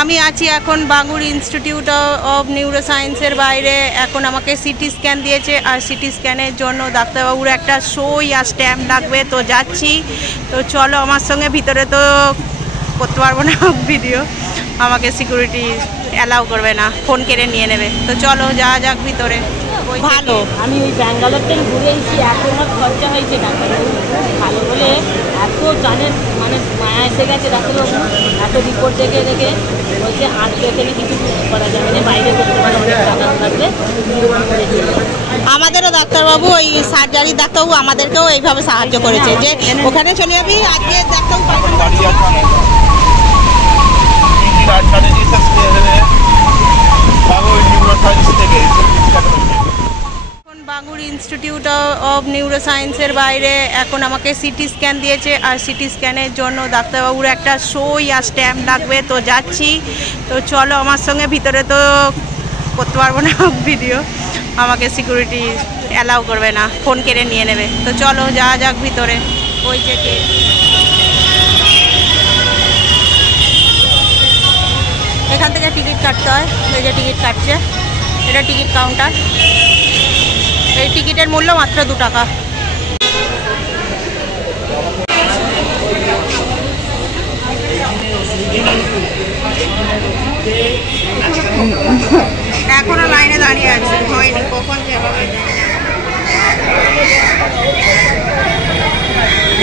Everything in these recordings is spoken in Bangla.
আমি আছি এখন বাঙ্গুর ইনস্টিটিউট অফ নিউরোসায়েন্সের বাইরে। এখন আমাকে সিটি স্ক্যান দিয়েছে, আর সিটি স্ক্যানের জন্য ডাক্তারবাবুর একটা সই আর স্ট্যাম্প লাগবে, তো যাচ্ছি। তো চলো আমার সঙ্গে, ভিতরে তো করতে পারবো না ভিডিও, আমাকে সিকিউরিটি অ্যালাউ করবে না, ফোন কেড়ে নিয়ে নেবে। তো চলো যাওয়া যাক ভিতরে। ভালো, আমি ওই ব্যাঙ্গালোর থেকে ঘুরে এসেছি, এত আমার খরচা হয়েছে ডাক্তারবাবু ভালো বলে, এত জানেন মানে মায়া এসে গেছে ডাক্তারবাবু, এত রিপোর্ট দেখে দেখে বলছে আর এখানে কিছু করা যাবে না, বাইরে করতে পারে, অনেক টাকা লাগবে। আমাদেরও ডাক্তারবাবু, ওই সার্জারির ডাক্তারবাবু আমাদেরকেও এইভাবে সাহায্য করেছে যে ওখানে চলে যাবি। আজকে ডাক্তারবাবু বাঙ্গুর ইনস্টিটিউট অফ নিউরোসায়েন্সের বাইরে। এখন আমাকে সিটি স্ক্যান দিয়েছে, আর সিটি স্ক্যানের জন্য ডাক্তারবাবুর একটা সই আর স্ট্যাম্প লাগবে, তো যাচ্ছি। তো চলো আমার সঙ্গে, ভিতরে তো করতে পারবো না ভিডিও, আমাকে সিকিউরিটি অ্যালাউ করবে না, ফোন কেড়ে নিয়ে নেবে। তো চলো যাওয়া যাক ভিতরে। ওই যে এখান থেকে টিকিট কাটতে হয়, এই যে টিকিট কাটছে, এটা টিকিট কাউন্টার। এই টিকিটের মূল্য মাত্র 2 টাকা। এখনো লাইনে দাঁড়িয়ে আছে, হয়নি, কখন যেভাবে।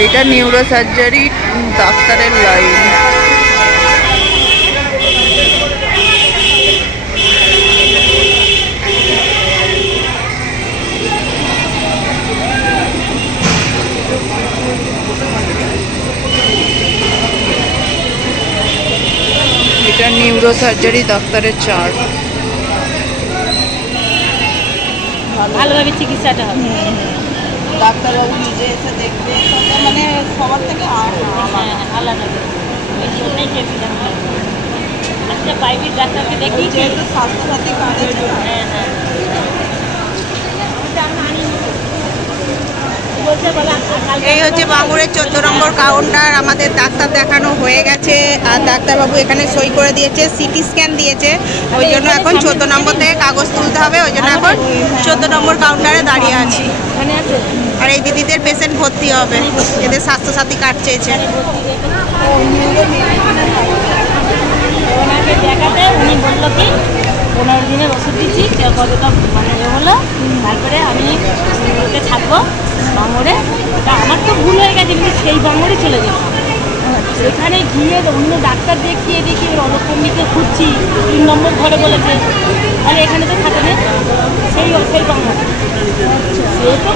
এটা নিউরো সার্জারি ডাক্তারের লাইন। এটা নিউরো সার্জারি ডাক্তারের চার্ট। ভালোভাবে চিকিৎসাটা হবে, ডাক্তারবাবু নিজে এসে দেখবে, মানে সবার থেকে আলাদা। ওই জন্যই চেয়েছিলাম একটা প্রাইভেট ডাক্তারকে দেখি, যেহেতু স্বাস্থ্যসাথী কার্ড আছে। হ্যাঁ হ্যাঁ, এই হচ্ছে বাঙ্গুরের 14 নম্বর কাউন্টার। আমাদের ডাক্তার দেখানো হয়ে গেছে, আর ডাক্তারবাবু এখানে সই করে দিয়েছে, সিটি স্ক্যান দিয়েছে, ওই জন্য এখন 14 নম্বর থেকে কাগজ তুলতে হবে, ওই জন্য এখন 14 নম্বর কাউন্টারে দাঁড়িয়ে আছি। আর এই দিদিদের পেশেন্ট ভর্তি হবে, এদের স্বাস্থ্যসাথী কার্ড চেয়েছে। ওনাকে দেখাতে উনি বললো কি 15 দিনের ওষুধ দিচ্ছি, কতটা মানে হলো, তারপরে আমি ওকে ছাড়বো বাঙরে। তা আমার তো ভুল হয়ে গেছে, কিন্তু সেই বাঙরে চলে যেত। সেখানে গিয়ে অন্য ডাক্তার দেখিয়ে অলক্ষণীকে খুঁজছি, 3 নম্বর ঘরে বলেছে, তাহলে এখানে তো থাকে না, সেই বাঙরে সে তো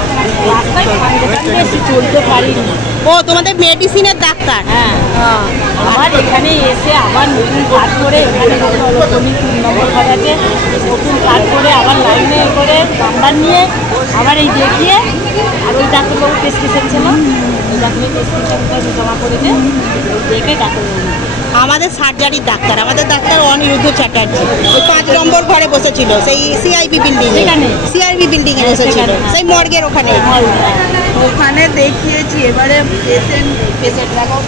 রাস্তায় কান্দে চলতে পারিনি। ও তোমাদের মেডিসিনের ডাক্তার? হ্যাঁ, আবার এখানে এসে আবার নতুন কাজ করে, এখানে অলক্ষণী 3 নম্বর ঘর আছে, নতুন কাজ করে আবার লাইনে করে নাম্বার নিয়ে আবার এই দেখিয়ে, আর ওই ডাক্তারবাবু প্রেসক্রিপশন ছিল, ওই ডাক্তারের প্রেসক্রিপশনটা জমা করেছে, দেখে ডাক্তারবাবু আমাদের সার্জারির ডাক্তার, আমাদের ডাক্তার অনিরুদ্ধ চ্যাটার্জি, ওই 5 নম্বর ঘরে বসেছিল, সেই সিআইবি বিল্ডিং, সিআইবি বিল্ডিং এ বসেছিল, সেই মর্গের ওখানে। ওখানে দেখিয়েছি, এবারে পেশেন্ট দেখাও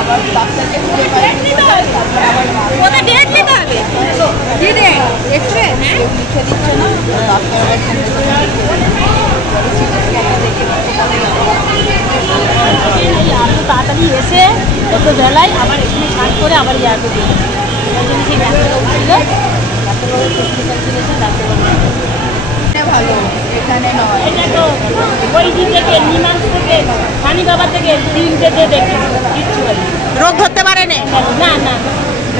আবার ডাক্তারকে খুঁজে পাই, ওটা ডেট নিতে হবে, দিদি এক্সরে হ্যাঁ লিখে দিচ্ছে না ডাক্তার। আরও তাড়াতাড়ি এসে যত বেলায় আবার এখানে কাজ করে আবার ইয়াতে দিই, ওই জন্য সেই ডাক্তারবাবু ছিল, ডাক্তারবাবুর প্রেসক্রিপশন ছিল, ডাক্তারবাবু ভালো। এখানে নয়, এটা তো ওই দিক থেকে নিমান্স থেকে ফানি বাবা থেকে 3টে দিয়ে দেখি, কিচ্ছু হয় রোগ ধরতে পারে না, না না,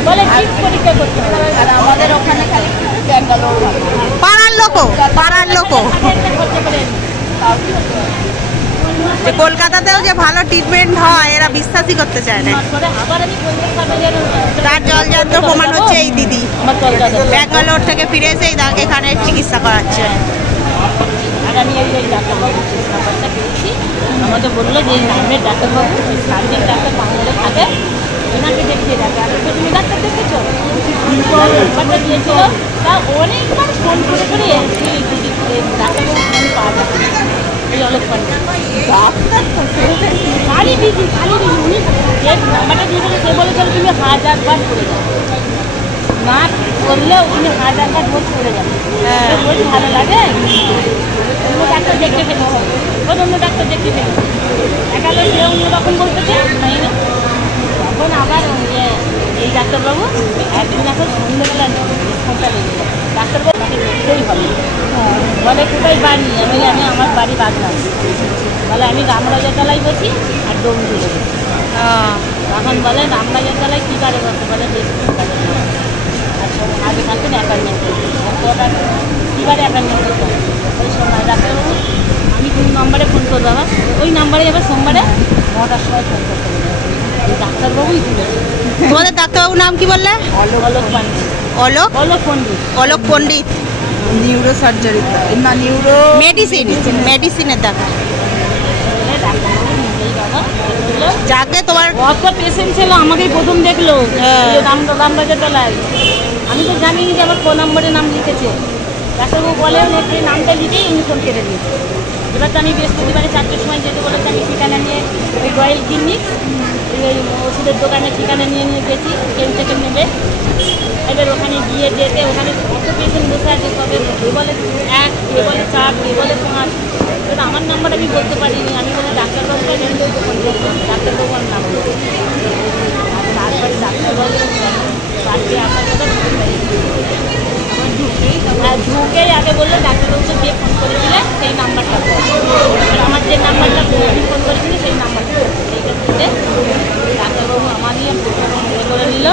বলে কিট পরীক্ষা করতে হবে। আর আমাদের ওখানে খালি ব্যাঙ্গালোর পাড়ার লোক যে কলকাতাতেও যে ভালো ট্রিটমেন্ট হয়, এরা বিশ্বাসই করতে চায় না। তার জলযন্ত্র প্রমাণ হচ্ছে এই দিদি ব্যাঙ্গালোর থেকে ফিরে এসে এখানে চিকিৎসা করাচ্ছে। আর আমি এই ডাক্তারবাবু নাম্বারটা পেয়েছি, আমাকে বললো যে এই নামের ডাক্তারবাবু ওই সার্জেন্ট ডাক্তার বাংলাদেশে থাকে, ওনাকে দেখিয়ে ডাক্তার। আর তুমি ডাক্তার দেখেছো, নাম্বারটা দিয়েছিল, তা অনেকবার ফোন করে ডাক্তারবাবু পাওয়া যাচ্ছে এই অলক্ষণ। ডাক্তার খালি বিজি নাম্বারটা দিয়ে দিলে সে বলেছিল তুমি 1000 বার করে যাও, না করলেও তুমি 1000 বার ভোট করে যাবে। বলছি ভালো লাগে, অন্য ডাক্তার দেখতে ফেলে হবে, অন্য ডাক্তার দেখতে ফেলে একালে সে অন্যরকম বলতেছে। তখন আবার এই ডাক্তারবাবু একদিন এখন সন্ধ্যেবেলা ফোনটা লেগে যায়, ডাক্তারবাবু তাকে দেখতেই হবে। বলে কোথায় বাড়ি? আমি আমার বাড়ি বাগনা। বলে আমি রামরাজাতলায় বসি আর ডোম জুড়ে বসি। তখন বলে রামরাজাতলায় কী বারে বসে? বলে বৃহস্পতিবারে। আর আগে থাকতেন অ্যাপয়েন্টমেন্ট করতে, কী বারে অ্যাপয়েন্টমেন্ট করতে হবে? ওই সোমবার। ডাক্তারবাবু আমি কোন নম্বরে ফোন করবো? আবার ওই নম্বরে এবার সোমবারে 9টার সময় ফোন করতে হবে। ওই ডাক্তারবাবুই তুলেছে। তোমাদের ডাক্তারবাবুর নাম কি বললে? অলোক পণ্ডিত। অলোক পণ্ডিত। অলোক পণ্ডিত, নিউরো সার্জারি না নিউরো মেডিসিনের ডাক্তার। ডাক্তারবাবু নিজেই বাবা যাকে তোমার অত পেশেন্ট ছিল, আমাকেই প্রথম দেখলো রামরাজাতলায়। আমি তো জানিনি যে আমার কোন নম্বরে নাম লিখেছে। ডাক্তারবাবু বলে সেই নামটা লিখেই উনি ফোন কেটে দিয়েছে। এবার তো আমি বৃহস্পতিবারে 4টার সময় যেতে বলেছি, আমি ঠিকানা নিয়ে ওই রয়্যাল ক্লিনিক ওই ওষুধের দোকানে ঠিকানা নিয়ে গেছি, ট্রেন থেকে নেবে। এবার ওখানে গিয়ে যেতে ওখানে কত পেশেন্ট বসে আছে, কবে কে বলে 1, কে বলে 4, কে বলে 5। এবার আমার নাম্বার আমি বলতে পারিনি। আমি বলে ডাক্তারবাবুকে ফোন করছি, ডাক্তারবাবু আমার নাম বলছি। তারপরে ডাক্তারবাবু আজকে আপনার কথা ঢুকেই আগে বললো ডাক্তারবাবুকে যে ফোন করেছিলে সেই নাম্বারটা আমার যে নাম্বারটা ফোন করেছিলি সেই নাম্বারটা সেইটা দিতে ডাক্তারবাবু আমার নিয়ে ইয়ে করে নিল,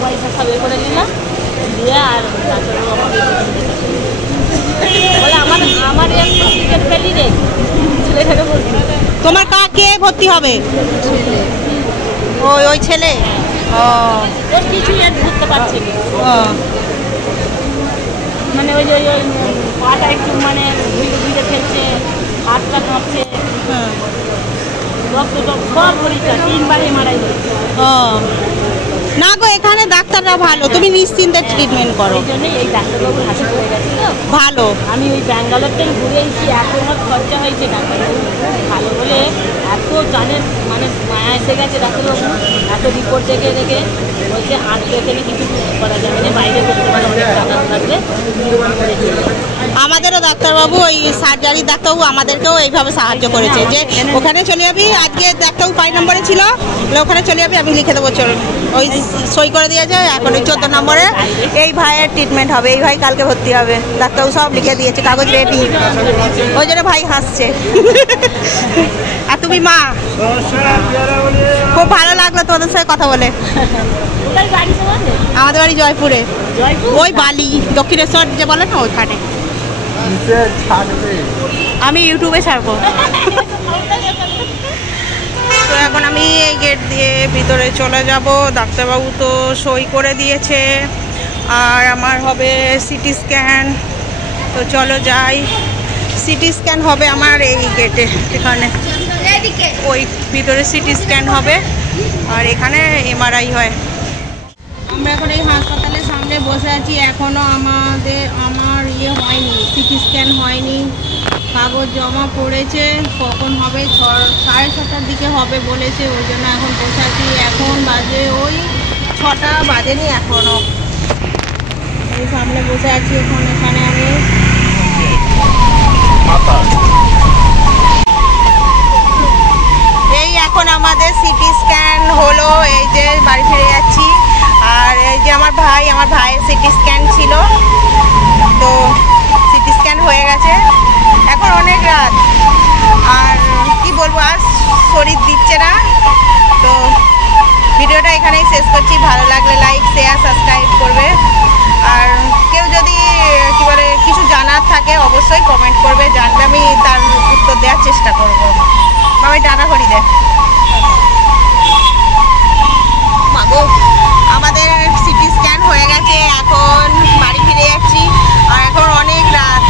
পয়সা সব ইয়ে করে নিল দিয়ে। আর ডাক্তারবাবু আমাকে বলে আমার একটা টিকিট পেলি রে ছেলেটাকে বলছি। তোমার কাকে ভর্তি হবে? ওই ছেলে। ওর কিছুই আর বুঝতে পারছি না, মানে ওই যে ওই পাটা একটু মানে ঘুরে ফেলছে, হাতটা কাঁপছে, রক্ত সব পরীক্ষা 3বারই মারাই হয়েছে। না গো, এখানে ডাক্তাররা ভালো, তুমি নিশ্চিন্তে ট্রিটমেন্ট করো। এই জন্যই এই ডাক্তারবাবুর হাসি পড়ে গেছিল ভালো। আমি ওই ব্যাঙ্গালোর থেকে ঘুরে এসেছি, এত আমার খরচা হয়েছে ডাক্তারবাবু ভালো বলে, এত জানেন মানে মায়া এসে গেছে ডাক্তারবাবু। এত রিপোর্ট দেখে বলছে এখানে কিছু করা যাবে না, বাইরে করতে পারে, অনেক টাকা লাগবে। আমাদেরও ডাক্তারবাবু ওই সার্জারির ডাক্তারবাবু আমাদেরকেও এইভাবে সাহায্য করেছে যে ওখানে চলে যাবি, আজকে ডাক্তারবাবু 5 নম্বরে ছিল, ওখানে চলে যাবি, আমি লিখে দেবো, চল ওই সই করে দিয়েছে। এখন ওই 14 নম্বরে এই ভাইয়ের ট্রিটমেন্ট হবে, এই ভাই কালকে ভর্তি হবে। ডাক্তারবাবু সব লিখে দিয়েছে, কাগজ রেডি, ওই জন্য ভাই হাসছে। আর তুমি মা, খুব ভালো লাগলো তোমাদের সাথে কথা বলে। আমাদের বাড়ি জয়পুরে, ওই বালি দক্ষিণেশ্বর যে বলে না ওইখানে। আমি ইউটিউবে ছাড়বো। তো এখন আমি এই গেট দিয়ে ভিতরে চলে যাব। ডাক্তারবাবু তো সই করে দিয়েছে, আর আমার হবে সিটি স্ক্যান। তো চলো যাই, সিটি স্ক্যান হবে আমার এই গেটে, এখানে ওই ভিতরে সিটি স্ক্যান হবে, আর এখানে এমআরআই হয়। আমরা এখন এই হাসপাতালের সামনে বসে আছি, এখনও আমার ইয়ে হয়নি, সিটি স্ক্যান হয়নি, কাগজ জমা পড়েছে, কখন হবে 6:30টার দিকে হবে বলেছে, ওই জন্য এখন বসে আছি। এখন বাজে ওই 6টা বাজেনি এখনও, এই সামনে বসে আছি এখন। এখানে আমি এই এখন আমাদের সিটি স্ক্যান হলো, এই যে বাড়ি ফিরে যাচ্ছি। আর এই যে আমার ভাইয়ের সিটি স্ক্যান ছিল, তো সিটি স্ক্যান হয়ে গেছে। এখন অনেক রাত, আর কি বলবো, আর শরীর দিচ্ছে না। তো ভিডিওটা এখানেই শেষ করছি। ভালো লাগলে লাইক, শেয়ার, সাবস্ক্রাইব করবে। আর কেউ যদি কি বলে কিছু জানার থাকে অবশ্যই কমেন্ট করবে, জানলে আমি তার উত্তর দেওয়ার চেষ্টা করবো। বাবাই টাটা করি দে। মাগো, আমাদের সিটি স্ক্যান হয়ে গেছে, এখন বাড়ি ফিরে যাচ্ছি। আর এখন অনেক রাত।